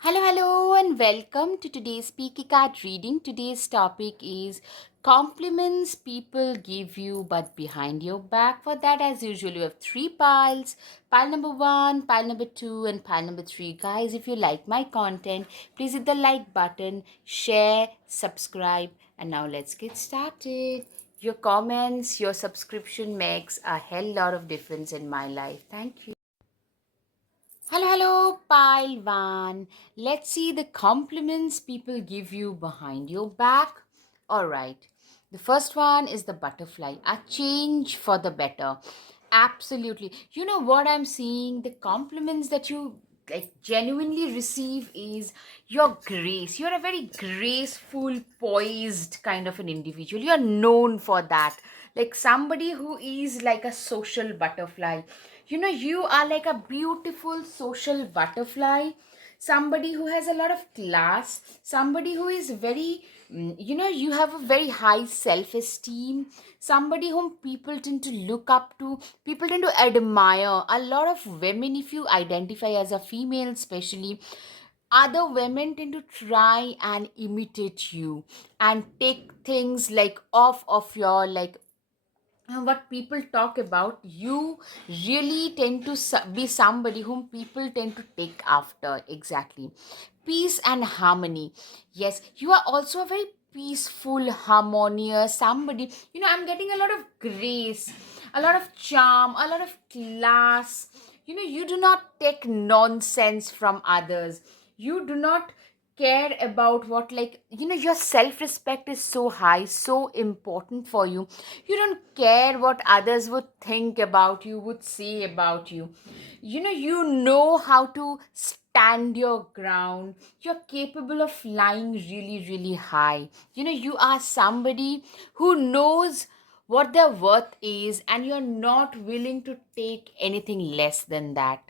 Hello, and welcome to today's Speaky Card reading. Today's topic is compliments people give you but behind your back. For that, as usual, you have three piles: pile number one, pile number two, and pile number three. Guys, if you like my content, please hit the like button, share, subscribe, and now let's get started. Your comments, your subscription makes a hell lot of difference in my life. Thank you. Hello, pile one. Let's see the compliments people give you behind your back. All right. The first one is the butterfly, a change for the better. Absolutely. You know what I'm seeing? The compliments that you genuinely receive is your grace. You're a very graceful, poised kind of an individual. You're known for that. Like somebody who is like a social butterfly. You know, you are like a beautiful social butterfly, somebody who has a lot of class, somebody who is very you have a very high self esteem, somebody whom people tend to look up to, people tend to admire. A lot of women, if you identify as a female especially, other women tend to try and imitate you and take things like off of your what people talk about. You really tend to be somebody whom people tend to take after. Exactly. Peace and harmony. Yes, you are also a very peaceful, harmonious somebody. You know, I'm getting a lot of grace, a lot of charm, a lot of class. You know, you do not take nonsense from others. You do not care about what, your self respect is so high, so important for you. You don't care what others would think about you, would say about you. You know how to stand your ground. You're capable of flying really, really high. You are somebody who knows what their worth is, and you're not willing to take anything less than that,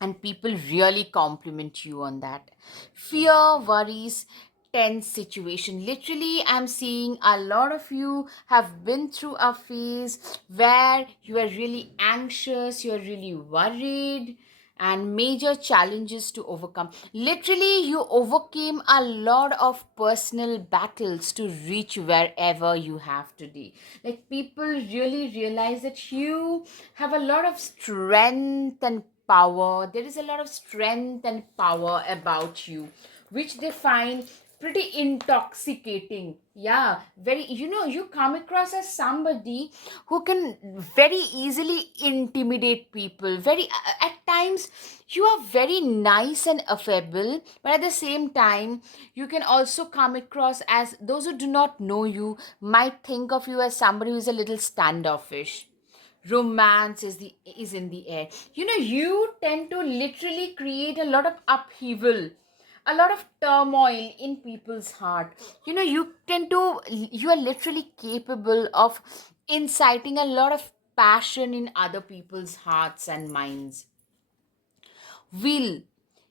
and people really compliment you on that. Fear, worries, tense situation. Literally, I'm seeing a lot of you have been through a phase where you are really anxious, you're really worried, and major challenges to overcome. Literally, you overcame a lot of personal battles to reach wherever you have today. Like, people really realize that you have a lot of strength and power. There is a lot of strength and power about you, which they find pretty intoxicating. Yeah, very, you come across as somebody who can very easily intimidate people. Very, at times, you are very nice and affable, but at the same time, you can also come across as, those who do not know you might think of you as somebody who is a little standoffish. Romance is in the air. You tend to literally create a lot of upheaval, a lot of turmoil in people's heart. You are literally capable of inciting a lot of passion in other people's hearts and minds. Will,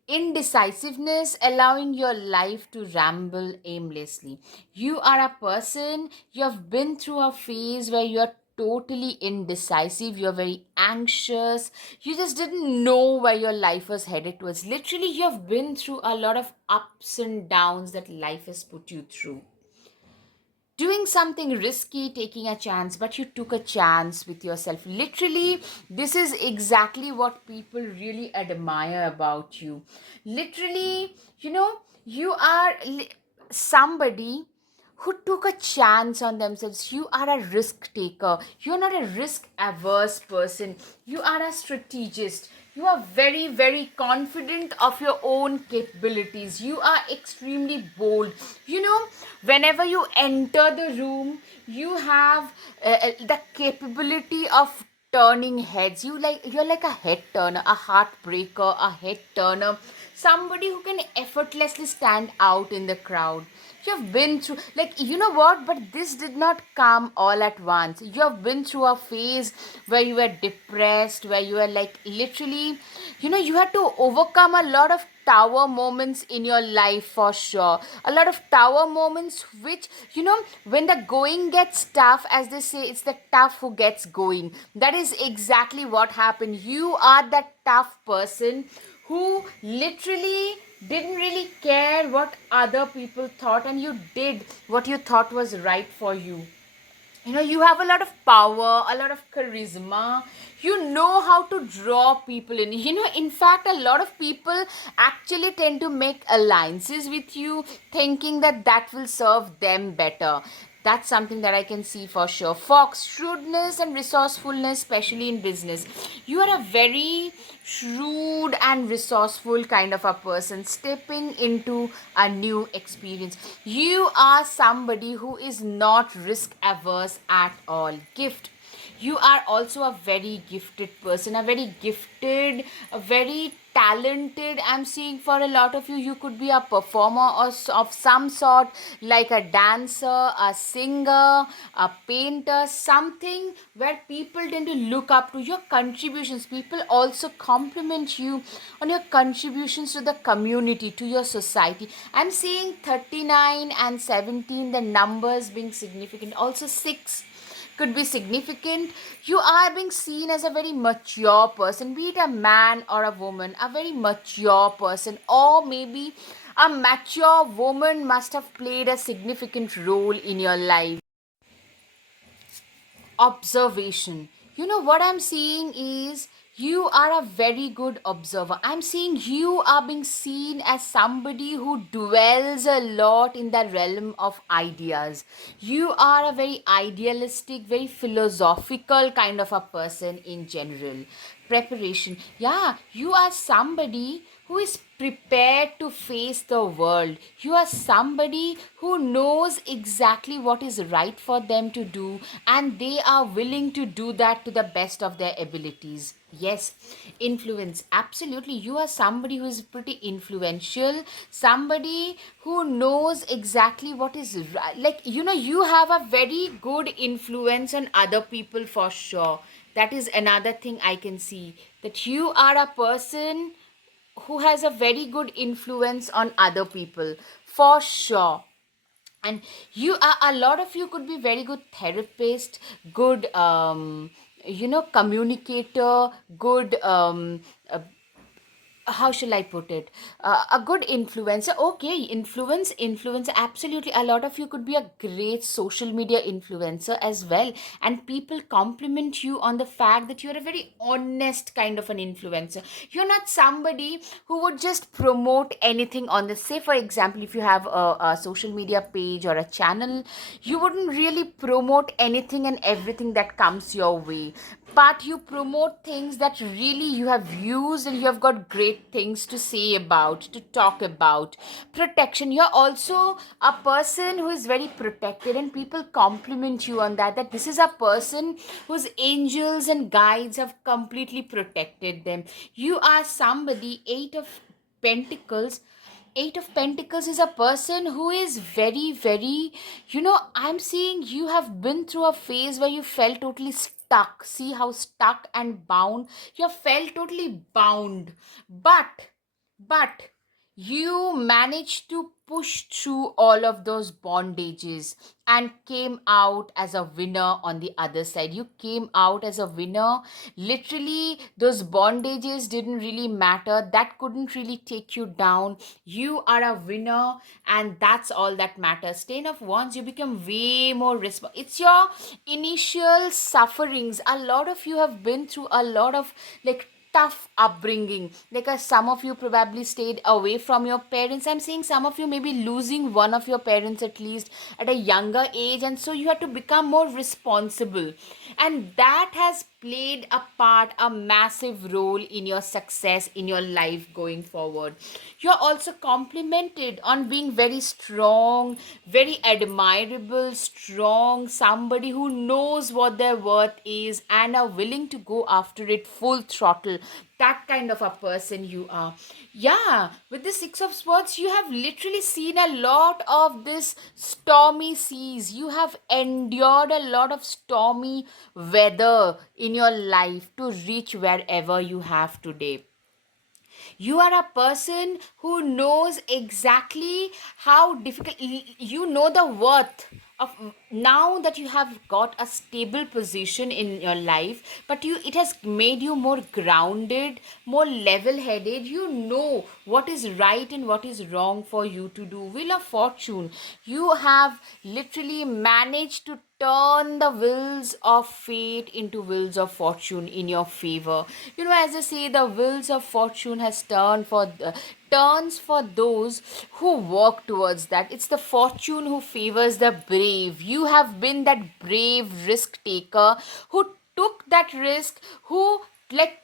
indecisiveness, allowing your life to ramble aimlessly. You are a person, you have been through a phase where you're totally indecisive, you're very anxious, you just didn't know where your life was headed towards. Literally, you have been through a lot of ups and downs that life has put you through, doing something risky, taking a chance, but you took a chance with yourself. Literally, this is exactly what people really admire about you. Literally, you are somebody who took a chance on themselves. You are a risk taker. You're not a risk averse person. You are a strategist. You are very, very confident of your own capabilities. You are extremely bold. Whenever you enter the room, you have the capability of turning heads. You're like a head turner, a heartbreaker, a head turner, somebody who can effortlessly stand out in the crowd. You have been through, you know what, but this did not come all at once. You have been through a phase where you were depressed, where you were like literally, you had to overcome a lot of tower moments in your life, for sure. A lot of tower moments, which, when the going gets tough, as they say, it's the tough who gets going. That is exactly what happened. You are that tough person who literally didn't really care what other people thought, and you did what you thought was right for you. You have a lot of power, a lot of charisma. You know how to draw people in. In fact, a lot of people actually tend to make alliances with you, thinking that that will serve them better. That's something that I can see for sure. Fox, shrewdness and resourcefulness, especially in business. You are a very shrewd and resourceful kind of a person, stepping into a new experience. You are somebody who is not risk averse at all. Gift, you are also a very gifted person, a very gifted, a very talented. I'm seeing for a lot of you, you could be a performer or of some sort, like a dancer, a singer, a painter, something where people tend to look up to your contributions. People also compliment you on your contributions to the community, to your society. I'm seeing 39 and 17, the numbers being significant. Also 6 could be significant. You are being seen as a very mature person, be it a man or a woman, a very mature person, or maybe a mature woman must have played a significant role in your life. Observation. What I'm seeing is you are a very good observer. I'm seeing you are being seen as somebody who dwells a lot in the realm of ideas. You are a very idealistic, very philosophical kind of a person in general. Preparation. Yeah, you are somebody who is prepared to face the world. You are somebody who knows exactly what is right for them to do, and they are willing to do that to the best of their abilities. Yes, influence. Absolutely. You are somebody who is pretty influential, somebody who knows exactly what is right. Like, you have a very good influence on other people for sure. That is another thing I can see, that you are a person who has a very good influence on other people for sure. And you are, a lot of you could be very good therapist, good communicator, good how shall I put it? A good influencer. Okay, influence. Absolutely, a lot of you could be a great social media influencer as well, and people compliment you on the fact that you're a very honest kind of an influencer. You're not somebody who would just promote anything on the, say for example, if you have a social media page or a channel, you wouldn't really promote anything and everything that comes your way, but you promote things that really you have used and you have got great things to say about, to talk about. Protection, you're also a person who is very protected, and people compliment you on that, that this is a person whose angels and guides have completely protected them. You are somebody, pentacles eight of pentacles is a person who is very, very, I'm seeing you have been through a phase where you felt totally stuck. See how stuck and bound you have felt, totally bound, but you managed to push through all of those bondages and came out as a winner on the other side. You came out as a winner. Literally, those bondages didn't really matter. That couldn't really take you down. You are a winner, and that's all that matters. Ten of Wands, you become way more it's your initial sufferings. A lot of you have been through a lot of, like, tough upbringing. Like, some of you probably stayed away from your parents. I'm saying some of you may be losing one of your parents at least at a younger age, and so you had to become more responsible, and that has played a part, a massive role in your success in your life going forward. You're also complimented on being very strong, very admirable, strong, somebody who knows what their worth is and are willing to go after it full throttle. That kind of a person you are. Yeah, with the Six of Swords, you have literally seen a lot of this stormy seas. You have endured a lot of stormy weather in your life to reach wherever you have today. You are a person who knows exactly how difficult, you know the worth of now that you have got a stable position in your life, but it has made you more grounded, more level headed. You know what is right and what is wrong for you to do. Wheel of Fortune, you have literally managed to turn the wheels of fate into wheels of fortune in your favor. As I say, the wheels of fortune has turns for those who work towards that. It's the fortune who favors the brave. You have been that brave risk taker who took that risk, who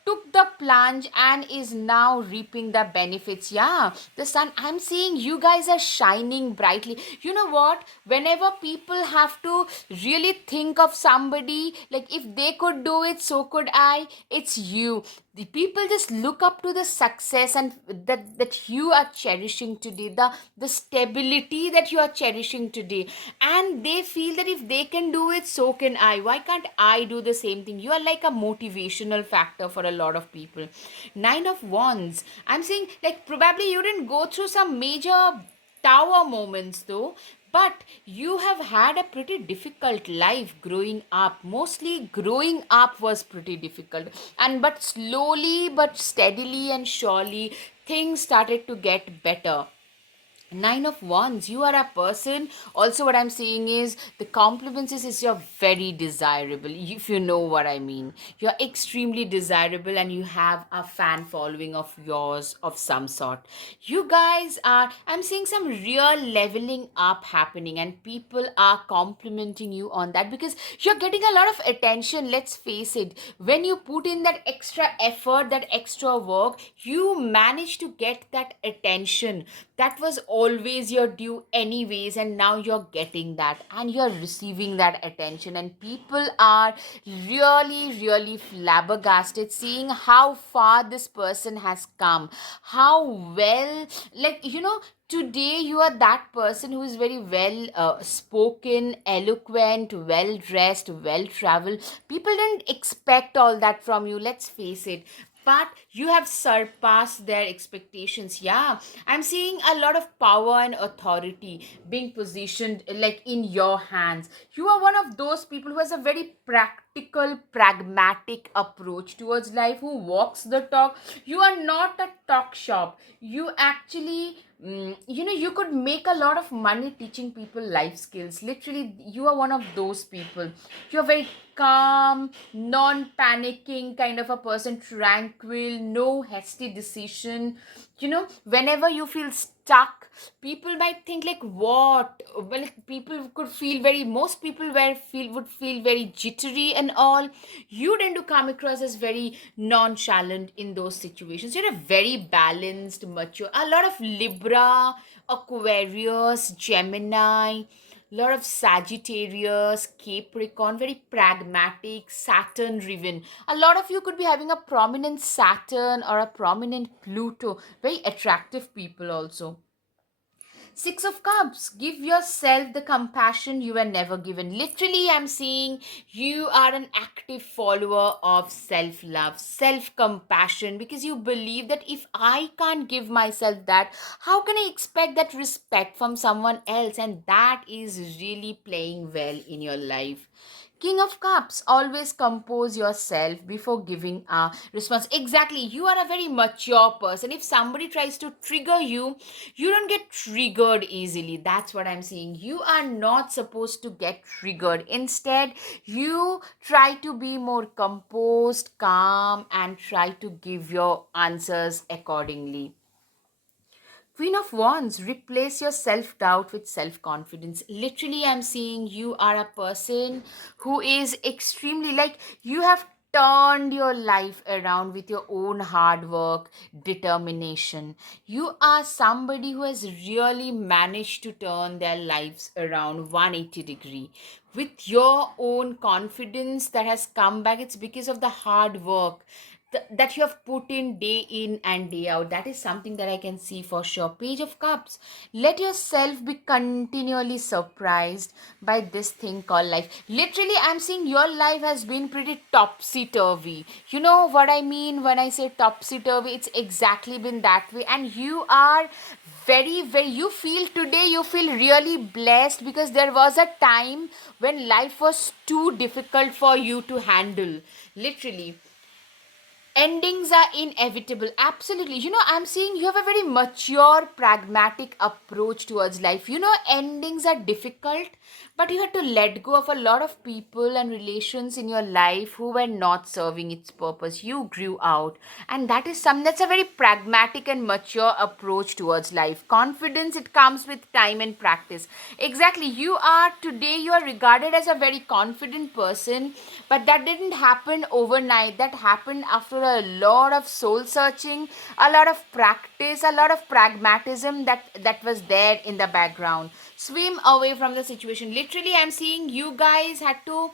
took the plunge and is now reaping the benefits. Yeah, the sun, I'm seeing you guys are shining brightly. You know what, whenever people have to really think of somebody, like if they could do it, so could I. It's you. The people just look up to the success and that you are cherishing today, the stability that you are cherishing today, and they feel that if they can do it, so can I. Why can't I do the same thing? You are like a motivational factor for a lot of people. Nine of Wands, I'm saying, like, probably you didn't go through some major tower moments though, but you have had a pretty difficult life growing up. Mostly growing up was pretty difficult, and but slowly but steadily and surely things started to get better. Nine of Wands, you are a person. Also, what I'm saying is the compliments is you're very desirable, if you know what I mean. You're extremely desirable and you have a fan following of yours of some sort. You guys are, I'm seeing some real leveling up happening, and people are complimenting you on that because you're getting a lot of attention. Let's face it, when you put in that extra effort, that extra work, you manage to get that attention that was always your due anyways, and now you're getting that and you're receiving that attention, and people are really flabbergasted seeing how far this person has come, how well, like, today you are that person who is very well spoken, eloquent, well dressed, well traveled. People didn't expect all that from you, let's face it, but you have surpassed their expectations. Yeah, I'm seeing a lot of power and authority being positioned like in your hands. You are one of those people who has a very practical, pragmatic approach towards life, who walks the talk. You are not a talk shop. You actually, you could make a lot of money teaching people life skills. Literally, you are one of those people. You're very calm, non panicking kind of a person, tranquil, no hasty decision. Whenever you feel stuck, people might think like, what, well, like, people could feel very, most people would feel very jittery and all. You tend to come across as very nonchalant in those situations. You're a very balanced, mature, a lot of Libra, Aquarius, Gemini, lot of Sagittarius, Capricorn, very pragmatic, Saturn driven. A lot of you could be having a prominent Saturn or a prominent Pluto. Very attractive people also. Six of Cups, give yourself the compassion you were never given. Literally, I'm seeing you are an active follower of self love, self compassion, because you believe that if I can't give myself that, how can I expect that respect from someone else? And that is really playing well in your life. King of Cups, always compose yourself before giving a response. Exactly, you are a very mature person. If somebody tries to trigger you, you don't get triggered easily. That's what I'm saying. You are not supposed to get triggered. Instead, you try to be more composed, calm, and try to give your answers accordingly. Queen of Wands, replace your self doubt with self confidence. Literally, I'm seeing you are a person who is extremely, like, you have turned your life around with your own hard work, determination. You are somebody who has really managed to turn their lives around 180-degree. With your own confidence that has come back, it's because of the hard work, that you have put in and day out. That is something that I can see for sure. Page of Cups. Let yourself be continually surprised by this thing called life. Literally, I'm seeing your life has been pretty topsy turvy. You know what I mean when I say topsy turvy? It's exactly been that way, and you are very, you feel today, you feel really blessed because there was a time when life was too difficult for you to handle. Literally, endings are inevitable, absolutely. I'm seeing you have a very mature pragmatic approach towards life. Endings are difficult, but you had to let go of a lot of people and relations in your life who were not serving its purpose. You grew out, and that is something that's a very pragmatic and mature approach towards life. Confidence, it comes with time and practice. Exactly, you are regarded as a very confident person, but that didn't happen overnight. That happened after a lot of soul searching, a lot of practice, a lot of pragmatism that was there in the background. Swim away from the situation. Literally, I'm seeing you guys had to,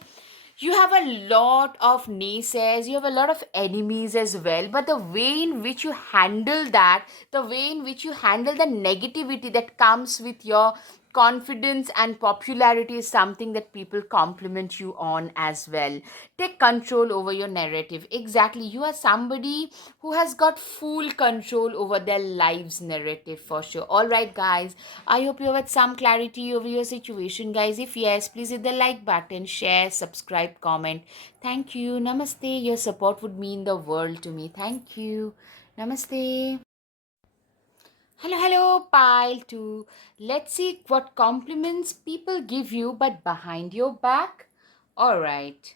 you have a lot of naysayers, you have a lot of enemies as well, but the way in which you handle that, the way in which you handle the negativity that comes with your confidence and popularity is something that people compliment you on as well. Take control over your narrative. Exactly, you are somebody who has got full control over their lives narrative for sure. All right, guys, I hope you have had some clarity over your situation, guys. If yes, please hit the like button, share, subscribe, comment. Thank you. Namaste. Your support would mean the world to me. Thank you. Namaste. Hello, pile 2. Let's see what compliments people give you but behind your back. Alright.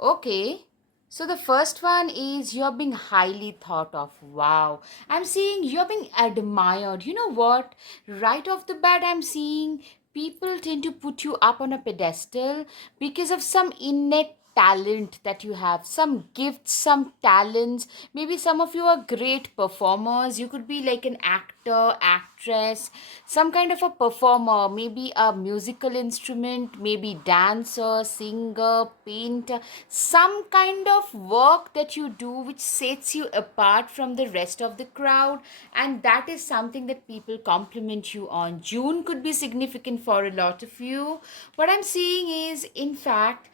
Okay. So the first one is you're being highly thought of. Wow. I'm seeing you're being admired. You know what? Right off the bat, I'm seeing people tend to put you up on a pedestal because of some innate talent that you have, some gifts, some talents. Maybe some of you are great performers. You could be like an actor, actress, some kind of a performer, maybe a musical instrument, maybe dancer, singer, painter, some kind of work that you do which sets you apart from the rest of the crowd, and that is something that people compliment you on. June could be significant for a lot of you. What I'm seeing is, in fact,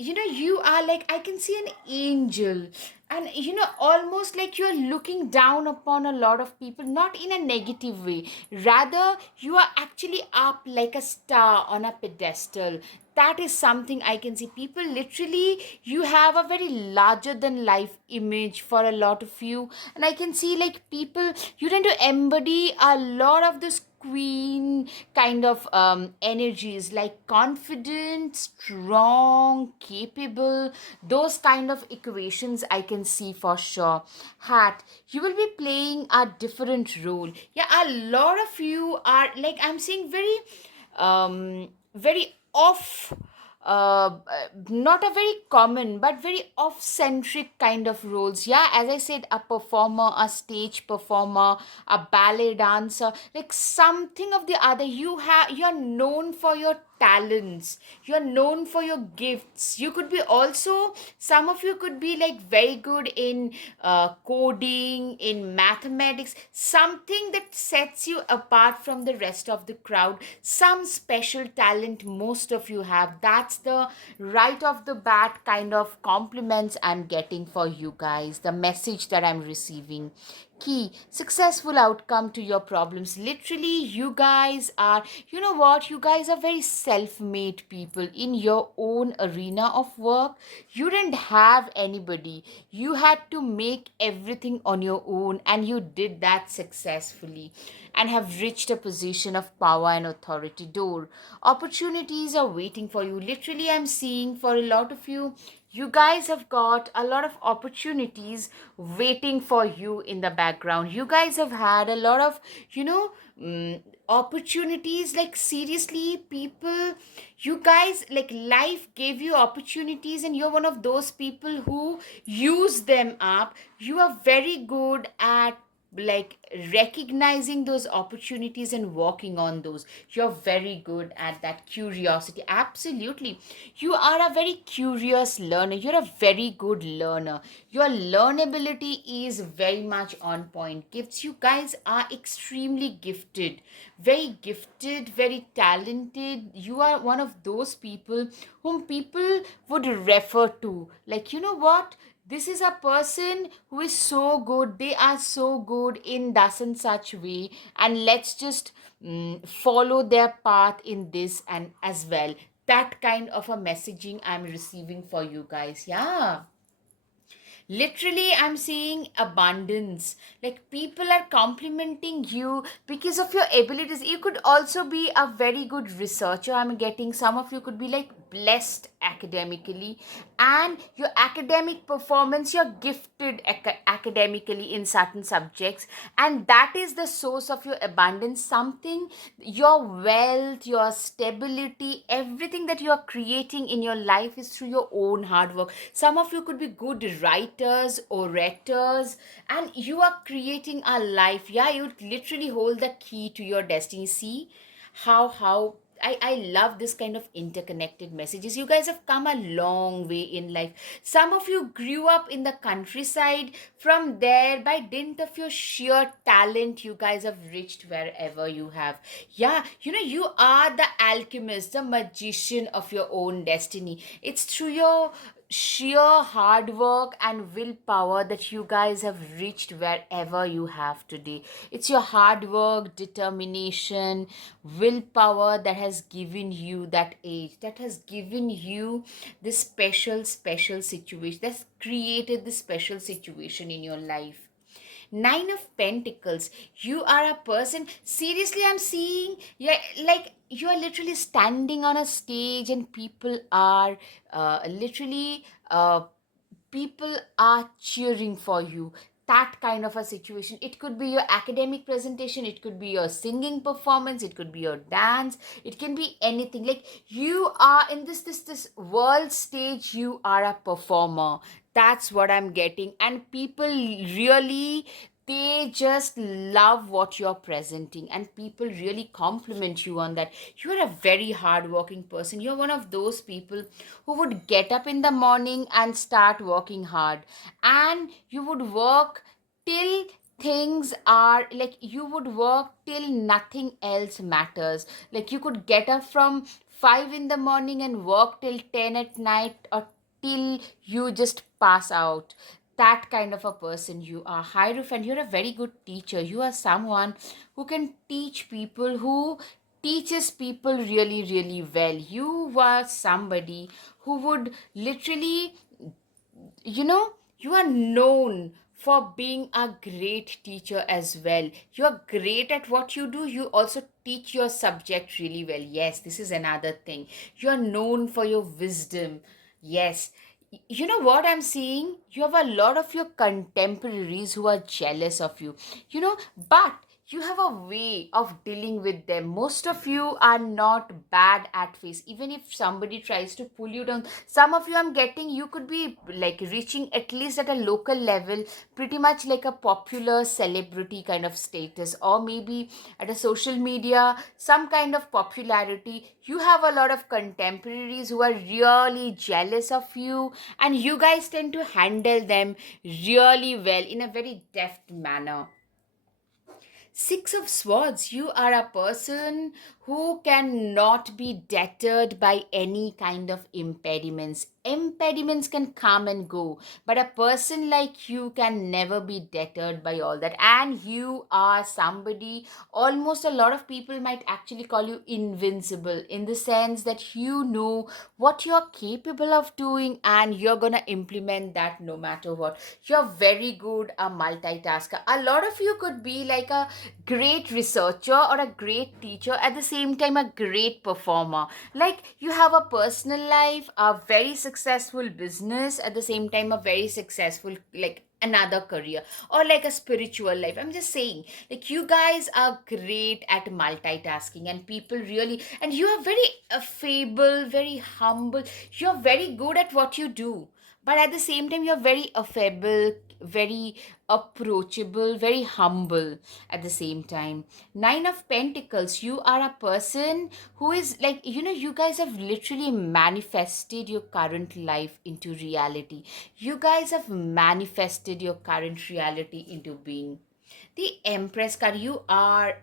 you are like, I can see an angel, and almost like you're looking down upon a lot of people, not in a negative way, rather you are actually up like a star on a pedestal. That is something I can see. People, literally, you have a very larger than life image for a lot of you, and I can see like people, you tend to embody a lot of this queen kind of energies, like confident, strong, capable, those kind of equations I can see for sure. Hat, you will be playing a different role. Yeah, a lot of you are like, I'm seeing very off, not a very common but very off centric kind of roles. Yeah, as I said, a performer, a stage performer, a ballet dancer, like something of the other. You're known for your talents, you're known for your gifts. You could be also, some of you could be like very good in coding, in mathematics, something that sets you apart from the rest of the crowd, some special talent most of you have. That's the right off the bat kind of compliments I'm getting for you guys, the message that I'm receiving. Key successful outcome to your problems. Literally, you guys are, you know what, you guys are very self-made people in your own arena of work. You didn't have anybody, you had to make everything on your own, and you did that successfully and have reached a position of power and authority. Door opportunities are waiting for you. Literally, I'm seeing for a lot of you, you guys have got a lot of opportunities waiting for you in the background. You guys have had a lot of, you know, opportunities. Like, seriously, people, you guys, like, life gave you opportunities, and you're one of those people who use them up. You are very good at like recognizing those opportunities and walking on those. You're very good at that curiosity. Absolutely. You are a very curious learner. You're a very good learner. Your learnability is very much on point. Gifts, you guys are extremely gifted, very talented. You are one of those people whom people would refer to. Like, you know what? This is a person who is so good. They are so good in thus and such way. And let's just follow their path in this and as well. That kind of a messaging I'm receiving for you guys. Yeah. Literally, I'm seeing abundance. Like people are complimenting you because of your abilities. You could also be a very good researcher. I'm getting some of you could be like blessed academically, and your academic performance, you're gifted academically in certain subjects, and that is the source of your abundance. Something, your wealth, your stability, everything that you are creating in your life is through your own hard work. Some of you could be good writers, orators, and you are creating a life. Yeah, you literally hold the key to your destiny. See how I love this kind of interconnected messages. You guys have come a long way in life. Some of you grew up in the countryside. From there, by dint of your sheer talent, you guys have reached wherever you have. Yeah, you are the alchemist, the magician of your own destiny. It's through your sheer hard work and willpower that you guys have reached wherever you have today. It's your hard work, determination, willpower that has given you that age, that has given you this special situation, that's created this special situation in your life. Nine of Pentacles. You are a person. Seriously, I'm seeing, yeah, like you are literally standing on a stage and literally people are cheering for you. That kind of a situation. It could be your academic presentation, it could be your singing performance, it could be your dance, it can be anything. Like you are in this world stage, you are a performer. That's what I'm getting. And people really, they just love what you're presenting, and people really compliment you on that. You're a very hardworking person. You're one of those people who would get up in the morning and start working hard, and you would work till things are like, you would work till nothing else matters. Like you could get up from 5 in the morning and work till 10 at night, or till you just pass out. That kind of a person you are. Hierophant, you're a very good teacher. You are someone who can teach people, who teaches people really, really well. You are somebody who would literally, you are known for being a great teacher as well. You are great at what you do. You also teach your subject really well. Yes, this is another thing. You are known for your wisdom. Yes. You know what I'm seeing? You have a lot of your contemporaries who are jealous of you, but you have a way of dealing with them. Most of you are not bad at face. Even if somebody tries to pull you down, some of you, I'm getting, you could be like reaching at least at a local level, pretty much like a popular celebrity kind of status, or maybe at a social media, some kind of popularity. You have a lot of contemporaries who are really jealous of you, and you guys tend to handle them really well in a very deft manner. Six of Swords, you are a person who cannot be deterred by any kind of impediments. Impediments can come and go, but a person like you can never be deterred by all that. And you are somebody, almost a lot of people might actually call you invincible, in the sense that you know what you're capable of doing and you're gonna implement that no matter what. You're very good a multitasker. A lot of you could be like a great researcher or a great teacher, at the same time a great performer. Like you have a personal life, a very successful business, at the same time a very successful, like another career, or like a spiritual life. I'm just saying, like you guys are great at multitasking, and people really, and you are very affable, very humble. You're very good at what you do, but at the same time you're very affable, very approachable, very humble at the same time. Nine of Pentacles, you are a person who is like, you guys have literally manifested your current life into reality. You guys have manifested your current reality into being. The Empress card, you are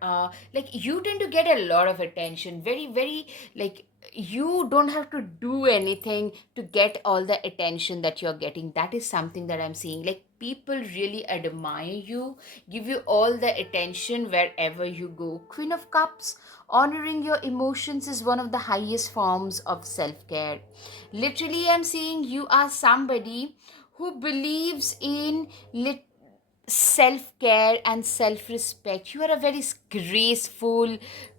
like, you tend to get a lot of attention, very very, like, you don't have to do anything to get all the attention that you're getting. That is something that I'm seeing, like people really admire you, give you all the attention wherever you go. Queen of Cups, honoring your emotions is one of the highest forms of self-care. Literally, I'm seeing you are somebody who believes in self care and self respect. You are a very graceful,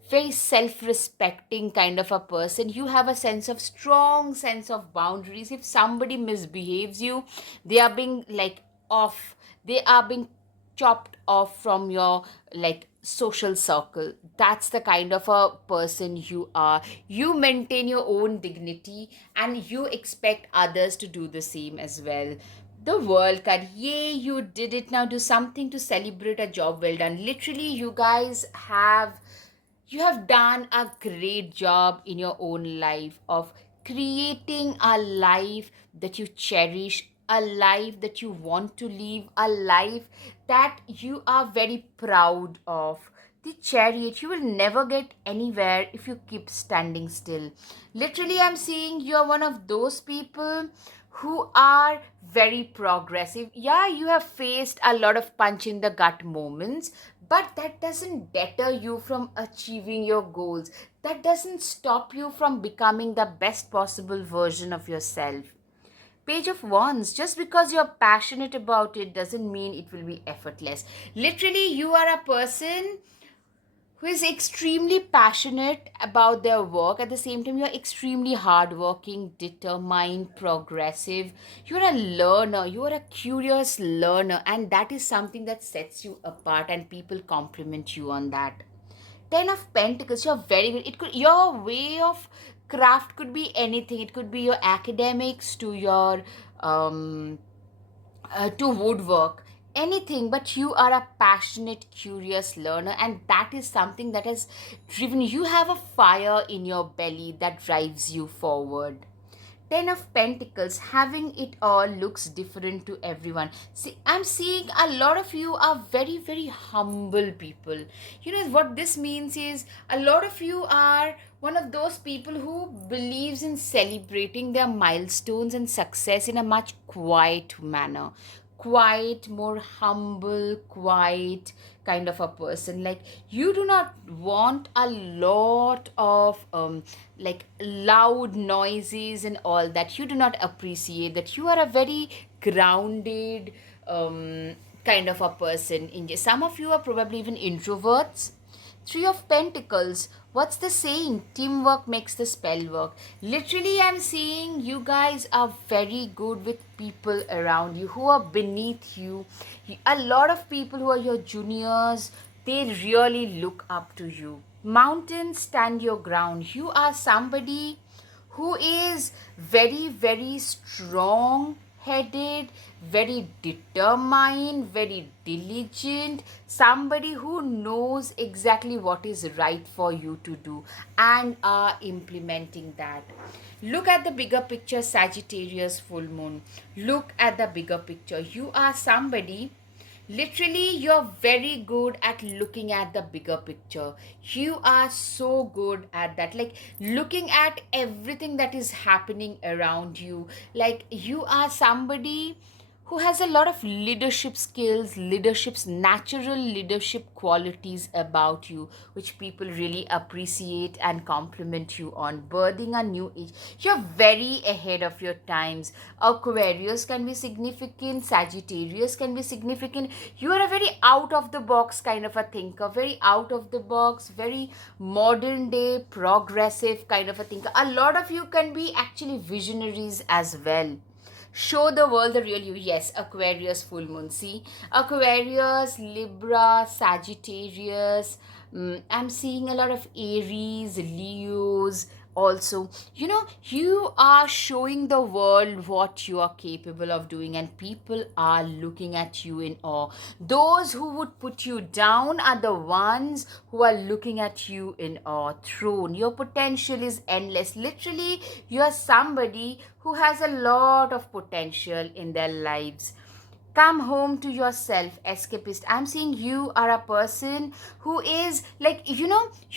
very self respecting kind of a person. You have a strong sense of boundaries. If somebody misbehaves you, they are being like off, they are being chopped off from your like social circle. That's the kind of a person you are. You maintain your own dignity and you expect others to do the same as well. The World card, yay, you did it. Now do something to celebrate a job well done. Literally, you have done a great job in your own life of creating a life that you cherish, a life that you want to live, a life that you are very proud of. The Chariot, you will never get anywhere if you keep standing still. Literally, I'm seeing you're one of those people who are very progressive. Yeah, you have faced a lot of punch in the gut moments, but that doesn't deter you from achieving your goals. That doesn't stop you from becoming the best possible version of yourself. Page of Wands, just because you're passionate about it doesn't mean it will be effortless. Literally, you are a person who is extremely passionate about their work. At the same time, you're extremely hardworking, determined, progressive. You're a learner, you are a curious learner, and that is something that sets you apart, and people compliment you on that. Ten of Pentacles, you're very good. It could, your way of craft could be anything. It could be your academics to your um to woodwork, anything, but you are a passionate, curious learner, and that is something that has driven you. Have a fire in your belly that drives you forward. Ten of Pentacles, having it all looks different to everyone. See, I'm seeing a lot of you are very, very humble people. You know what this means is a lot of you are one of those people who believes in celebrating their milestones and success in a much quiet manner. Quiet, more humble, quiet kind of a person. Like, you do not want a lot of like loud noises and all that. You do not appreciate that. You are a very grounded kind of a person. Some of you are probably even introverts. Three of Pentacles. What's the saying? Teamwork makes the spell work. Literally, I'm seeing you guys are very good with people around you who are beneath you. A lot of people who are your juniors, they really look up to you. Mountains, stand your ground. You are somebody who is very, very strong headed, very determined, very diligent, somebody who knows exactly what is right for you to do and are implementing that. Look at the bigger picture, Sagittarius full moon. Look at the bigger picture. You are somebody. Literally, you're very good at looking at the bigger picture. You are so good at that. Like, looking at everything that is happening around you. Like, you are somebody who has a lot of leadership skills, natural leadership qualities about you, which people really appreciate and compliment you on. Birthing a new age. You're very ahead of your times. Aquarius can be significant, Sagittarius can be significant. You are a very out of the box kind of a thinker, very out of the box, very modern day, progressive kind of a thinker. A lot of you can be actually visionaries as well. Show the world the real you. Yes, Aquarius full moon. See, Aquarius, Libra, Sagittarius. I'm seeing a lot of Aries, Leos, Also, you are showing the world what you are capable of doing, and people are looking at you in awe. Those who would put you down are the ones who are looking at you in awe. Throne, your potential is endless. Literally, you are somebody who has a lot of potential in their lives. Come home to yourself, escapist. I'm saying you are a person who is like, you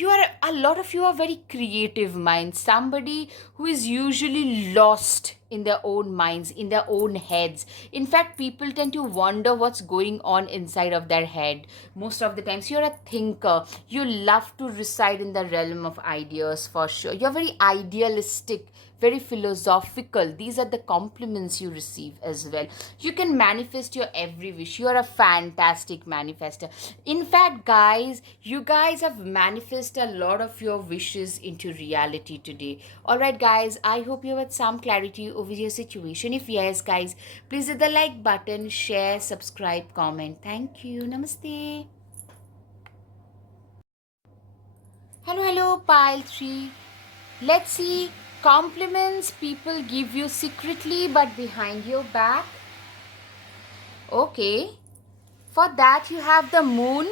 are, a lot of you are very creative minds, somebody who is usually lost in their own minds, in their own heads. In fact, people tend to wonder what's going on inside of their head most of the times. You're a thinker, you love to reside in the realm of ideas, for sure. You're very idealistic, very philosophical. These are the compliments you receive as well. You can manifest your every wish. You are a fantastic manifester. In fact, guys, you guys have manifested a lot of your wishes into reality today. All right, guys, I hope you had some clarity over your situation. If yes, guys, please hit the like button, share, subscribe, comment. Thank you. Namaste. Hello, pile 3. Let's see compliments people give you secretly but behind your back. Okay. For that, you have the moon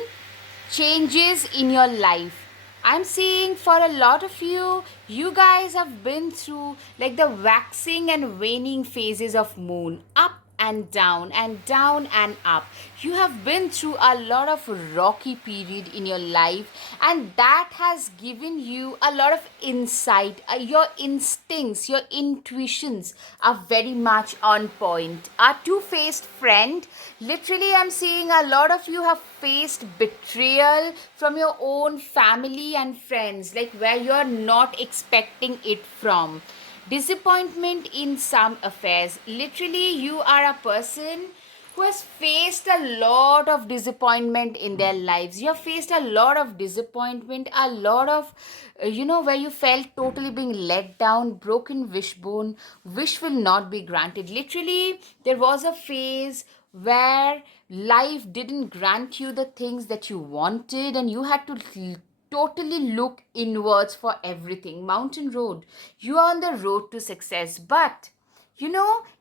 changes in your life. I'm seeing for a lot of you, you guys have been through like the waxing and waning phases of moon, up and down and up. You have been through a lot of rocky period in your life, and that has given you a lot of insight. Your instincts, your intuitions are very much on point. A two-faced friend, literally I'm seeing a lot of you have faced betrayal from your own family and friends, like where you're not expecting it from. Disappointment in some affairs. Literally, you are a person who has faced a lot of disappointment in their lives. You have faced a lot of disappointment, a lot of, where you felt totally being let down, broken wishbone, wish will not be granted. Literally, there was a phase where life didn't grant you the things that you wanted, and you had to totally look inwards for everything. Mountain road, you are on the road to success, but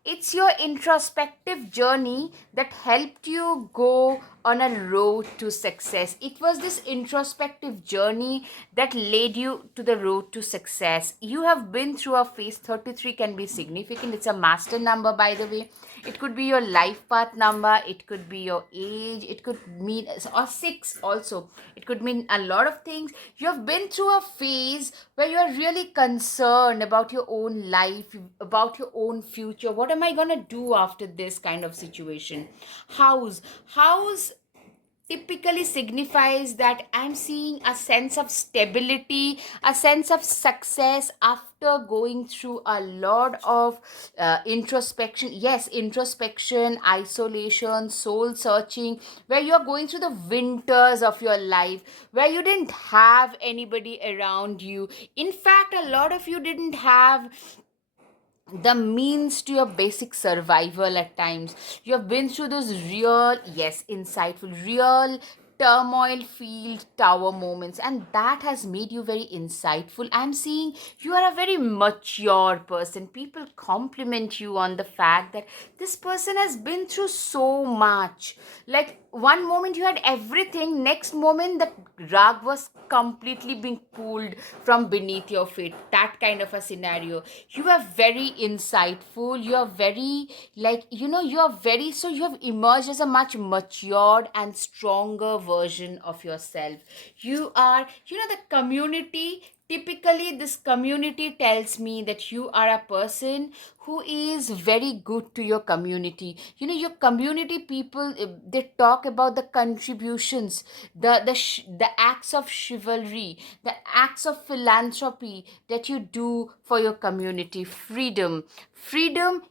it's your introspective journey that helped you go on a road to success. It was this introspective journey that led you to the road to success. You have been through a phase. 33 can be significant. It's a master number, by the way. It could be your life path number, it could be your age, it could mean, or 6 also. It could mean a lot of things. You have been through a phase where you are really concerned about your own life, about your own future. What am I going to do after this kind of situation? House typically signifies that I'm seeing a sense of stability, a sense of success after going through a lot of introspection. Yes, introspection, isolation, soul searching, where you're going through the winters of your life, where you didn't have anybody around you. In fact, a lot of you didn't have the means to your basic survival at times. You have been through those real, yes, insightful, real turmoil field tower moments, and that has made you very insightful. I'm seeing you are a very mature person. People compliment you on the fact that this person has been through so much. Like one moment you had everything, next moment the rug was completely being pulled from beneath your feet. That kind of a scenario. You are very insightful. You are very, like, you are very, so you have emerged as a much matured and stronger version of yourself. You are, the community, typically this community tells me that you are a person who is very good to your community. Your community people, they talk about the contributions, the acts of chivalry, the acts of philanthropy that you do for your community. Freedom,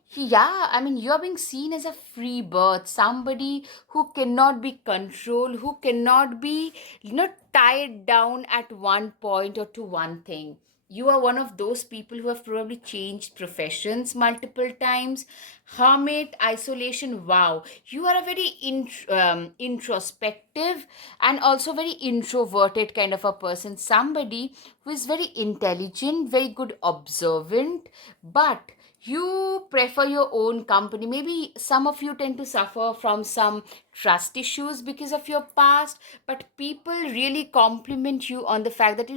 yeah, I mean, you're being seen as a free bird, somebody who cannot be controlled, who cannot be tied down at one point or to one thing. You are one of those people who have probably changed professions multiple times. Hermit, isolation, wow. You are a very introspective and also very introverted kind of a person. Somebody who is very intelligent, very good observant, but you prefer your own company. Maybe some of you tend to suffer from some trust issues because of your past, but people really compliment you on the fact that,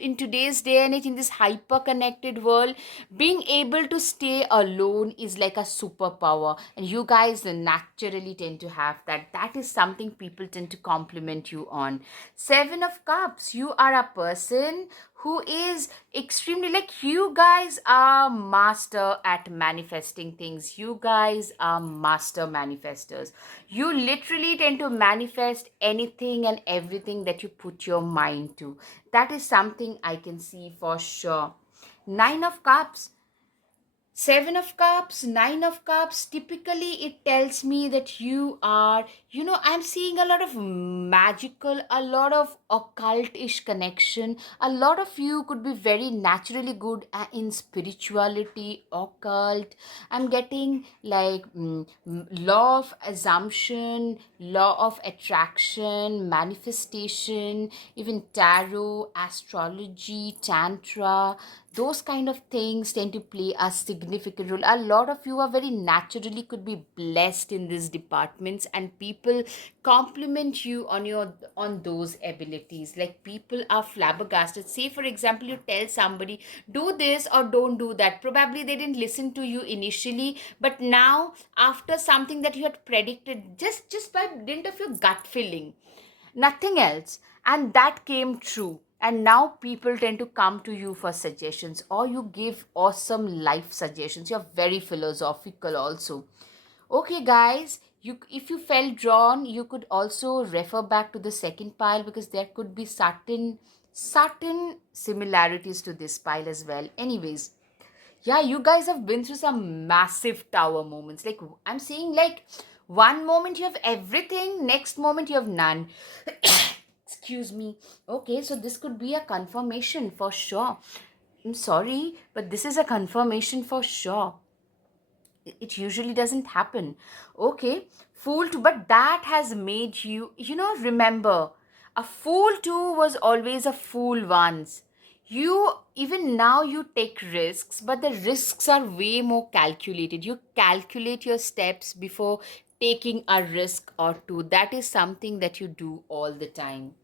in today's day and age, in this hyper connected world, being able to stay alone is like a superpower, and you guys naturally tend to have that. That is something people tend to compliment you on. Seven of Cups, you are a person who is extremely, like, you guys are master at manifesting things. You guys are master manifestors. You literally tend to manifest anything and everything that you put your mind to. That is something I can see for sure. Nine of Cups, Seven of Cups, Nine of Cups, typically it tells me that you are, I'm seeing a lot of magical, a lot of occult-ish connection. A lot of you could be very naturally good in spirituality, occult. I'm getting like law of assumption, law of attraction, manifestation, even tarot, astrology, tantra. Those kind of things tend to play a significant role. A lot of you are very naturally could be blessed in these departments, and people compliment you on those abilities. Like, people are flabbergasted. Say for example, you tell somebody, do this or don't do that. Probably they didn't listen to you initially, but now, after something that you had predicted, just by dint of your gut feeling, nothing else, and that came true, and now people tend to come to you for suggestions, or you give awesome life suggestions. You're very philosophical also. Okay, guys, you, if you felt drawn, you could also refer back to the second pile, because there could be certain similarities to this pile as well. Anyways, yeah, you guys have been through some massive tower moments. Like, I'm saying, like, one moment you have everything, next moment you have none. Excuse me. Okay, so this could be a confirmation for sure. I'm sorry, but this is a confirmation for sure. It usually doesn't happen. Okay, fool too, but that has made you, remember, a fool too was always a fool once. You, even now, you take risks, but the risks are way more calculated. You calculate your steps before taking a risk or two. That is something that you do all the time.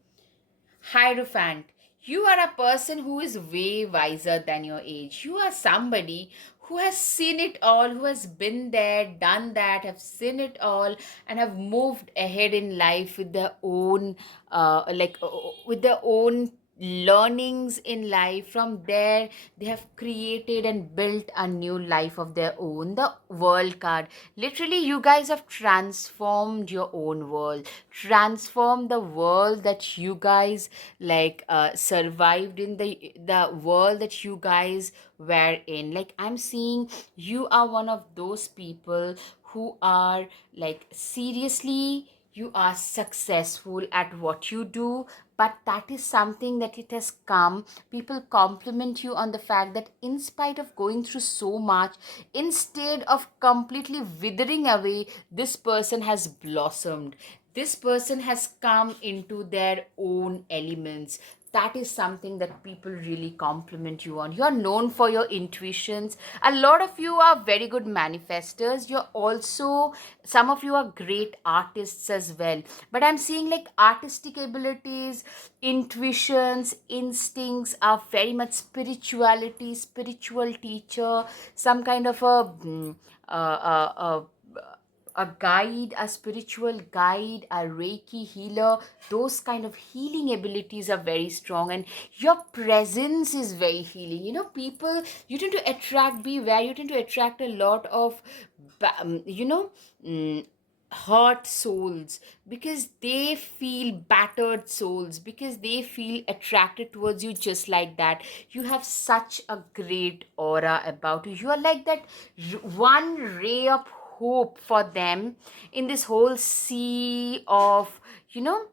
Hierophant, you are a person who is way wiser than your age. You are somebody who has seen it all, who has been there, done that, have seen it all, and have moved ahead in life with their own, with their own learnings in life. From there, they have created and built a new life of their own. The World card, literally, you guys have transformed your own world, transformed the world that you guys, like, survived in, the world that you guys were in. Like, I'm seeing you are one of those people who are, like, seriously, you are successful at what you do, but that is something that it has come. People compliment you on the fact that, in spite of going through so much, instead of completely withering away, this person has blossomed. This person has come into their own elements. That is something that people really compliment you on. You are known for your intuitions. A lot of you are very good manifestors. You're also, some of you are great artists as well. But I'm seeing, like, artistic abilities, intuitions, instincts are very much spirituality, spiritual teacher, some kind of a guide, a spiritual guide, a Reiki healer. Those kind of healing abilities are very strong, and your presence is very healing. People, you tend to attract, beware, you tend to attract a lot of, ba- um, you know, mm, hurt souls, because they feel battered souls, because they feel attracted towards you just like that. You have such a great aura about you. You are like that one ray of hope for them in this whole sea of, you know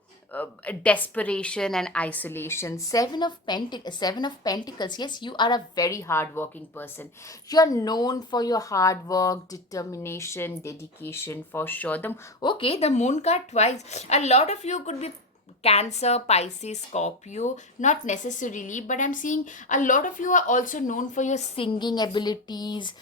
desperation and isolation. Seven of Pentacles. Yes, you are a very hardworking person. You are known for your hard work, determination, dedication, for sure. The Moon card twice. A lot of you could be Cancer, Pisces, Scorpio, not necessarily, but I'm seeing a lot of you are also known for your singing abilities.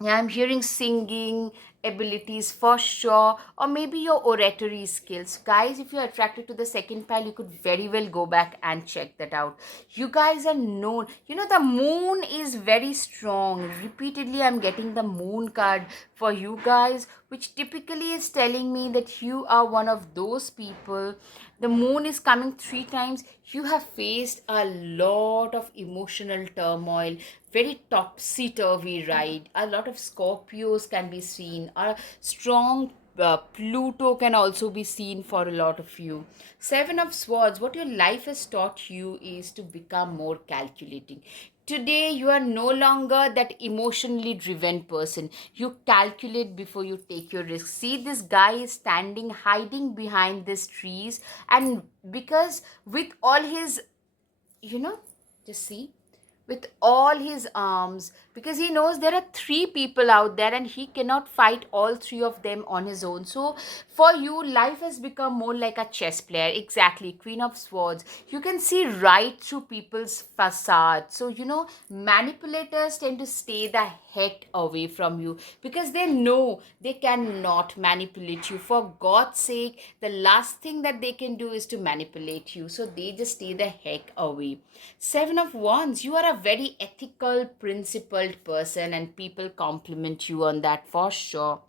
Yeah, I'm hearing singing abilities for sure, or maybe your oratory skills. Guys, if you're attracted to the second pile, you could very well go back and check that out. You guys are known, the moon is very strong. Repeatedly, I'm getting the moon card for you guys, which typically is telling me that you are one of those people. The moon is coming three times. You have faced a lot of emotional turmoil, very topsy turvy ride. A lot of Scorpios can be seen. A strong Pluto can also be seen for a lot of you. Seven of Swords, what your life has taught you is to become more calculating. Today, you are no longer that emotionally driven person. You calculate before you take your risk. See, this guy is standing, hiding behind these trees, and because with all his, you know, just see, with all his arms, because he knows there are three people out there and he cannot fight all three of them on his own. So for you, life has become more like a chess player. Exactly, Queen of Swords. You can see right through people's facade. So manipulators tend to stay the heck away from you because they know they cannot manipulate you. For God's sake, the last thing that they can do is to manipulate you, so they just stay the heck away. Seven of Wands, you are a very ethical, principled person, and people compliment you on that for sure.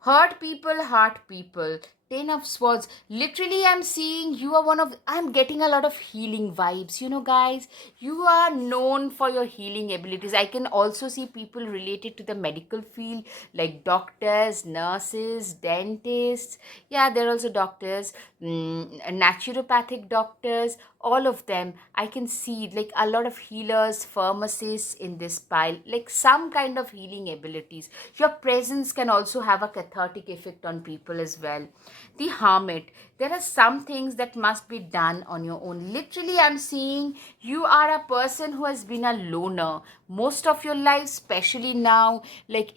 Hurt people, heart people. Ten of Swords. Literally, I'm seeing you are I'm getting a lot of healing vibes. Guys, you are known for your healing abilities. I can also see people related to the medical field, like doctors, nurses, dentists. Yeah, they're also doctors, naturopathic doctors, all of them. I can see like a lot of healers, pharmacists in this pile, like some kind of healing abilities. Your presence can also have a cathartic effect on people as well. The Hermit, there are some things that must be done on your own. Literally, I'm seeing you are a person who has been a loner most of your life, especially now. Like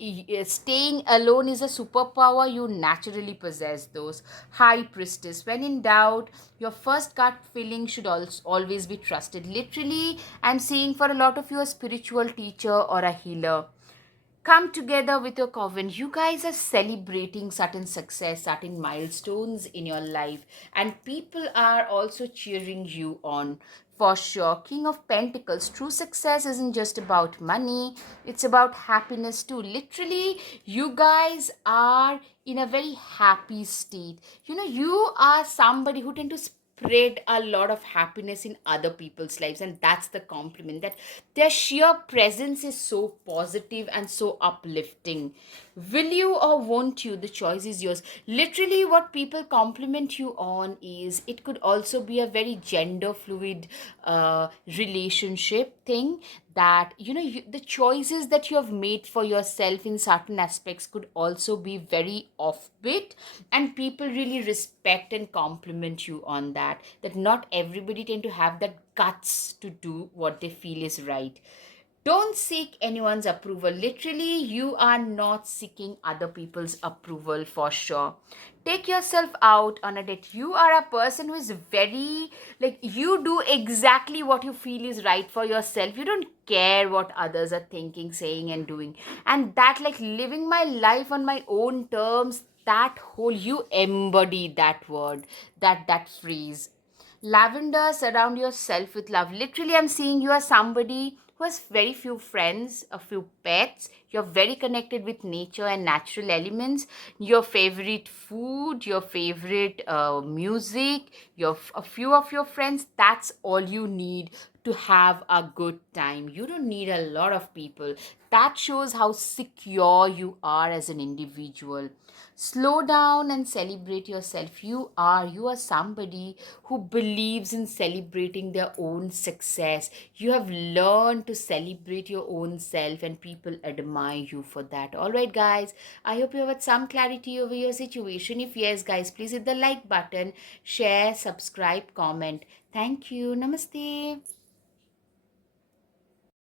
staying alone is a superpower. You naturally possess those. High Priestess, when in doubt, your first gut feeling should also always be trusted. Literally, I'm seeing for a lot of you a spiritual teacher or a healer. Come together with your coven. You guys are celebrating certain success, certain milestones in your life, and people are also cheering you on for sure. King of Pentacles, true success isn't just about money, it's about happiness too. Literally, you guys are in a very happy state. You are somebody who tend to spread a lot of happiness in other people's lives, and that's the compliment, that their sheer presence is so positive and so uplifting. Will you or won't you? The choice is yours. Literally, what people compliment you on is, it could also be a very gender fluid relationship thing, that the choices that you have made for yourself in certain aspects could also be very offbeat, and people really respect and compliment you on that not everybody tend to have that guts to do what they feel is right. Don't seek anyone's approval. Literally, you are not seeking other people's approval for sure. Take yourself out on a date. You are a person who is very, like, you do exactly what you feel is right for yourself. You don't care what others are thinking, saying, and doing. And that, like, living my life on my own terms, that whole, you embody that word, that phrase. Lavender, surround yourself with love. Literally, I'm seeing you as somebody who has very few friends, a few pets. You're very connected with nature and natural elements. Your favorite food, your favorite music, a few of your friends. That's all you need to have a good time. You don't need a lot of people. That shows how secure you are as an individual. Slow down and celebrate yourself. You are somebody who believes in celebrating their own success. You have learned to celebrate your own self, and people admire you for that. All right, guys, I hope you have had some clarity over your situation. If yes, guys, please hit the like button, share, subscribe, comment. Thank you. Namaste.